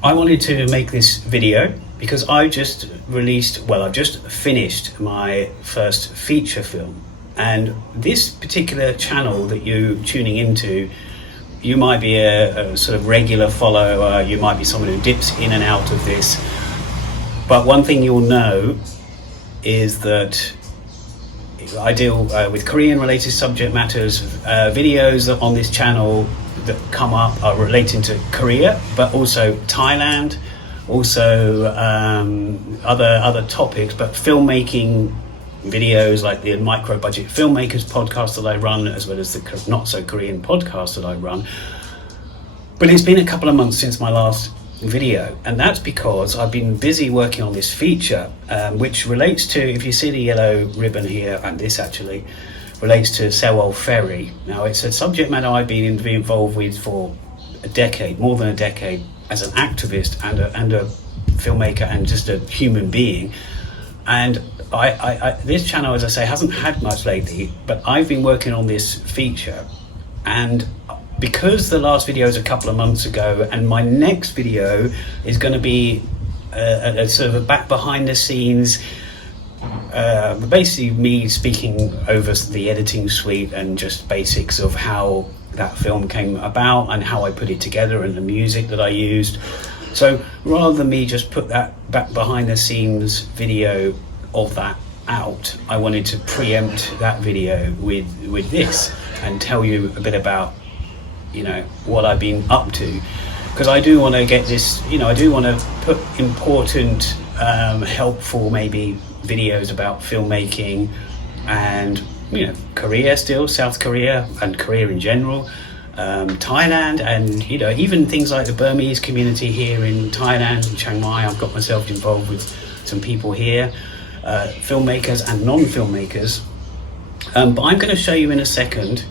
I wanted to make this video because I've just finished my first feature film. And this particular channel that you're tuning into, you might be a sort of regular follower, you might be someone who dips in and out of this. But one thing you'll know is that I deal with Korean related subject matters. Videos on this channel that come up are relating to Korea, but also Thailand, also other topics, but filmmaking videos like the micro budget filmmakers podcast that I run, as well as the not so Korean podcast that I run. But it's been a couple of months since my last video, and that's because I've been busy working on this feature, which relates to, if you see the yellow ribbon here, and this actually relates to Sewol ferry. Now, it's a subject matter I've been involved with for a decade, more than a decade, as an activist and a filmmaker and just a human being. And I this channel, as I say, hasn't had much lately, but I've been working on this feature, and because the last video is a couple of months ago, and my next video is going to be a sort of a back behind the scenes, basically me speaking over the editing suite and just basics of how that film came about and how I put it together and the music that I used. So rather than me just put that back behind the scenes video of that out, I wanted to preempt that video with this and tell you a bit about, you know, what I've been up to, because I do want to get this, you know, I do want to put important helpful maybe videos about filmmaking and, you know, Korea still, South Korea and Korea in general, Thailand, and, you know, even things like the Burmese community here in Thailand, in Chiang Mai. I've got myself involved with some people here, filmmakers and non-filmmakers, but I'm going to show you in a second,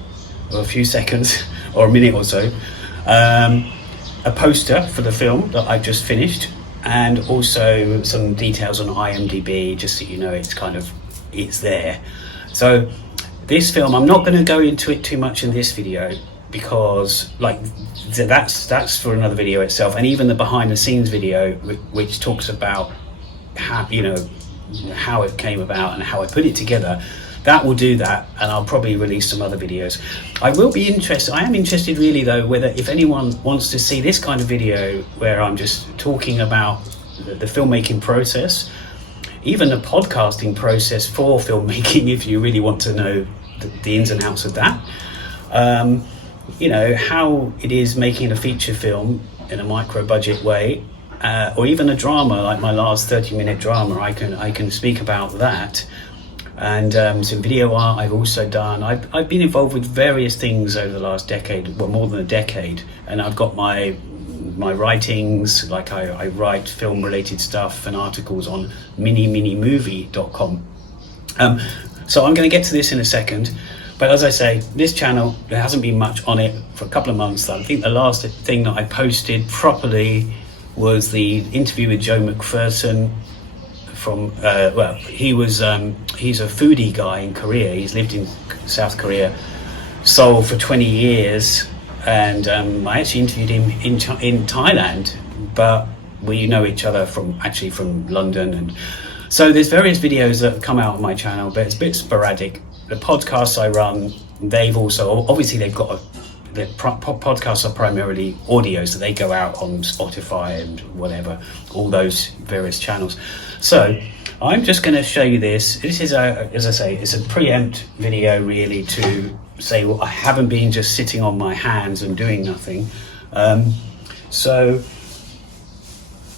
or a few seconds, or a minute or so, a poster for the film that I've just finished, and also some details on IMDb, just so you know it's there. So this film, I'm not going to go into it too much in this video, because like that's for another video itself, and even the behind the scenes video, which talks about how, you know, how it came about and how I put it together, that will do that, and I'll probably release some other videos. I am interested really though, whether if anyone wants to see this kind of video where I'm just talking about the filmmaking process, even the podcasting process for filmmaking, if you really want to know the ins and outs of that, you know, how it is making a feature film in a micro budget way, or even a drama like my last 30-minute drama. I can speak about that. And some video art I've also done. I've been involved with various things over the last decade, well, more than a decade, and I've got my writings, like I write film related stuff and articles on minimovie.com. So I'm going to get to this in a second, but as I say, this channel, there hasn't been much on it for a couple of months. I think the last thing that I posted properly was the interview with Joe McPherson from he's a foodie guy in Korea. He's lived in South Korea, Seoul, for 20 years, and I actually interviewed him in Thailand, but we know each other from London. And so there's various videos that come out on my channel, but it's a bit sporadic. The podcasts I run, they've also, obviously they've got the podcasts are primarily audio, so they go out on Spotify and whatever, all those various channels. So I'm just going to show you this. This is as I say, it's a preempt video really, to say, well, I haven't been just sitting on my hands and doing nothing. So,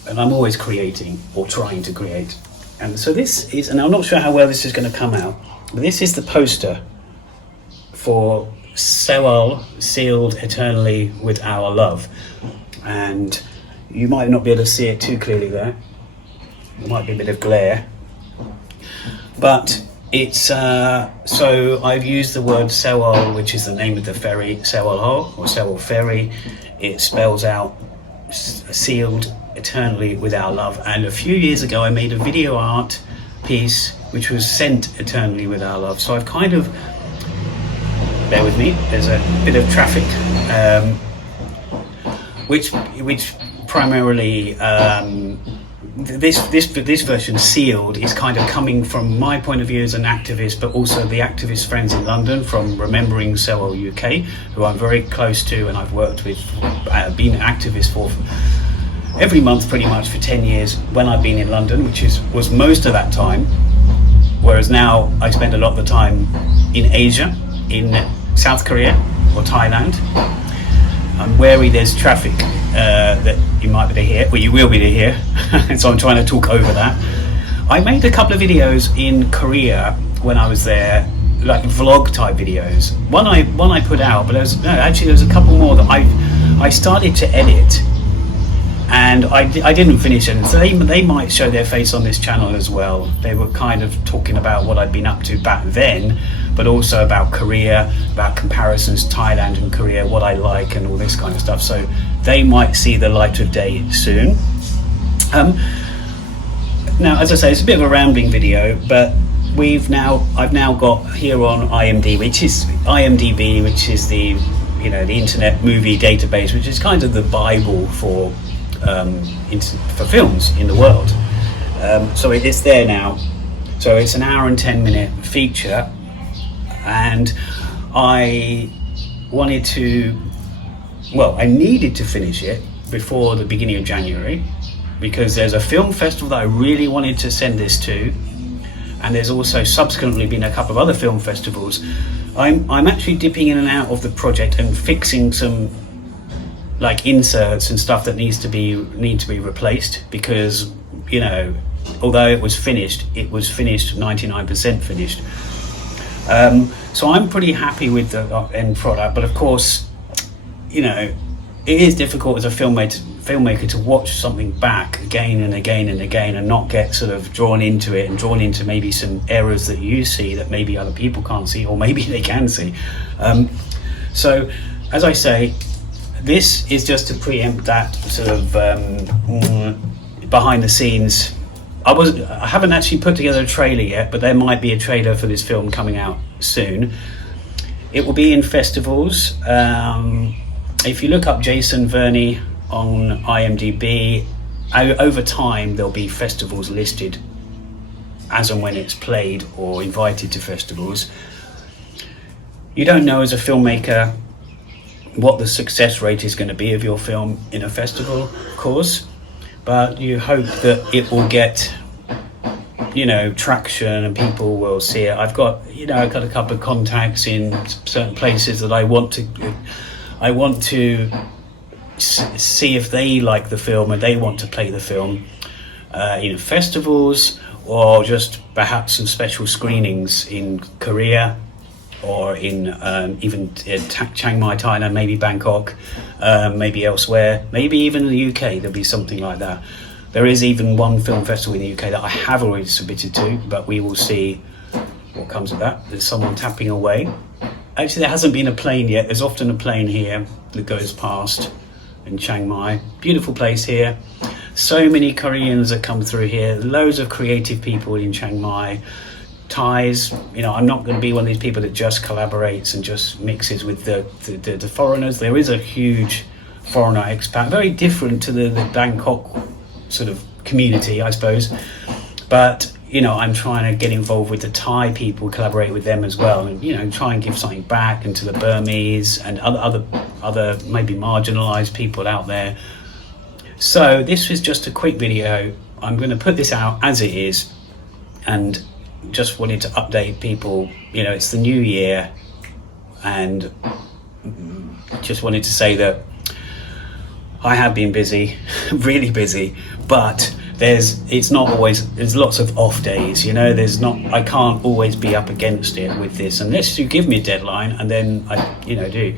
and I'm always creating or trying to create. And so this is, and I'm not sure how well this is going to come out, but this is the poster for Sewol, Sealed Eternally with Our Love. And you might not be able to see it too clearly there. There might be a bit of glare. But it's, so I've used the word Sewol, which is the name of the ferry, Sewol or Sewol ferry. It spells out sealed eternally with our love. And a few years ago I made a video art piece which was sent eternally with our love. So I've kind of, bear with me, there's a bit of traffic, which primarily this version, Sealed, is kind of coming from my point of view as an activist, but also the activist friends in London from Remembering Sewol UK, who I'm very close to and I've worked with, been an activist for every month pretty much for 10 years when I've been in London, which was most of that time, whereas now I spend a lot of the time in Asia, in South Korea or Thailand. I'm wary there's traffic that you might be to hear, well, you will be to hear, so I'm trying to talk over that. I made a couple of videos in Korea when I was there, like vlog type videos. One I put out, but there's a couple more that I started to edit, and I didn't finish it. So they might show their face on this channel as well. They were kind of talking about what I'd been up to back then, but also about Korea, about comparisons, Thailand and Korea, what I like and all this kind of stuff. So they might see the light of day soon. Now, as I say, it's a bit of a rambling video, but I've now got here on IMDb, which is the the internet movie database, which is kind of the Bible for films in the world. So it's there now. So it's an hour and 10-minute feature, and I needed to finish it before the beginning of January, because there's a film festival that I really wanted to send this to, and there's also subsequently been a couple of other film festivals. I'm actually dipping in and out of the project and fixing some like inserts and stuff that need to be replaced, because although it was finished 99% finished. So I'm pretty happy with the end product, but of course it is difficult as a filmmaker to watch something back again and again and again and not get sort of drawn into it and drawn into maybe some errors that you see that maybe other people can't see, or maybe they can see. So as I say, this is just to preempt that sort of behind the scenes. I haven't actually put together a trailer yet, but there might be a trailer for this film coming out soon. It will be in festivals. If you look up Jason Verney on IMDb, over time there'll be festivals listed as and when it's played or invited to festivals. You don't know as a filmmaker what the success rate is going to be of your film in a festival, of course, but you hope that it will get traction and people will see it. I've got a couple of contacts in certain places that I want to see if they like the film and they want to play the film in festivals, or just perhaps some special screenings in Korea, or in even Chiang Mai, Thailand, maybe Bangkok, maybe elsewhere, maybe even in the UK. There'll be something like that. There is even one film festival in the UK that I have already submitted to, but we will see what comes of that. There's someone tapping away. Actually, there hasn't been a plane yet. There's often a plane here that goes past in Chiang Mai. Beautiful place here. So many Koreans that come through here. Loads of creative people in Chiang Mai. Thais, I'm not going to be one of these people that just collaborates and just mixes with the foreigners. There is a huge foreigner expat, very different to the Bangkok sort of community, I suppose. But I'm trying to get involved with the Thai people, collaborate with them as well, and try and give something back, and to the Burmese and other maybe marginalized people out there. So this was just a quick video. I'm going to put this out as it is, and just wanted to update people. It's the new year, and just wanted to say that I have been busy, really busy, but there's lots of off days. I can't always be up against it with this unless you give me a deadline, and then I do.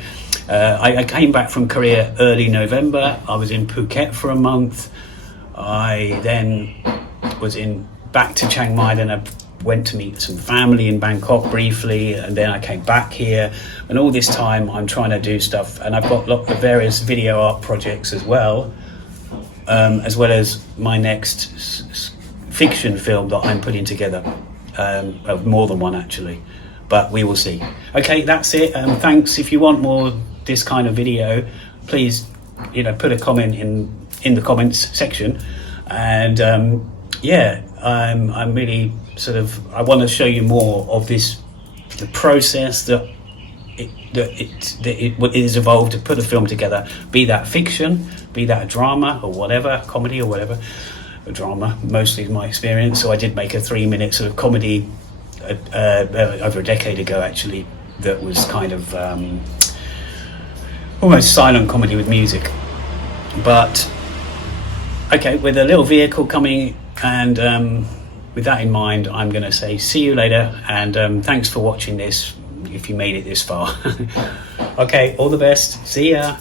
I came back from Korea early November. I was in Phuket for a month. I then was back to Chiang Mai, then I went to meet some family in Bangkok briefly, and then I came back here. And all this time I'm trying to do stuff, and I've got lots of various video art projects as well as my next fiction film that I'm putting together, more than one actually, but we will see. Okay, that's it. Thanks. If you want more this kind of video, please put a comment in in the comments section. And I'm really I want to show you more of the process that it is involved to put a film together, be that fiction, be that a drama or whatever, comedy or whatever. A drama mostly is my experience. So I did make a 3-minute sort of comedy over a decade ago, actually, that was kind of almost silent comedy with music. But okay, with a little vehicle coming, and with that in mind, I'm going to say see you later, and thanks for watching this if you made it this far. Okay, all the best. See ya.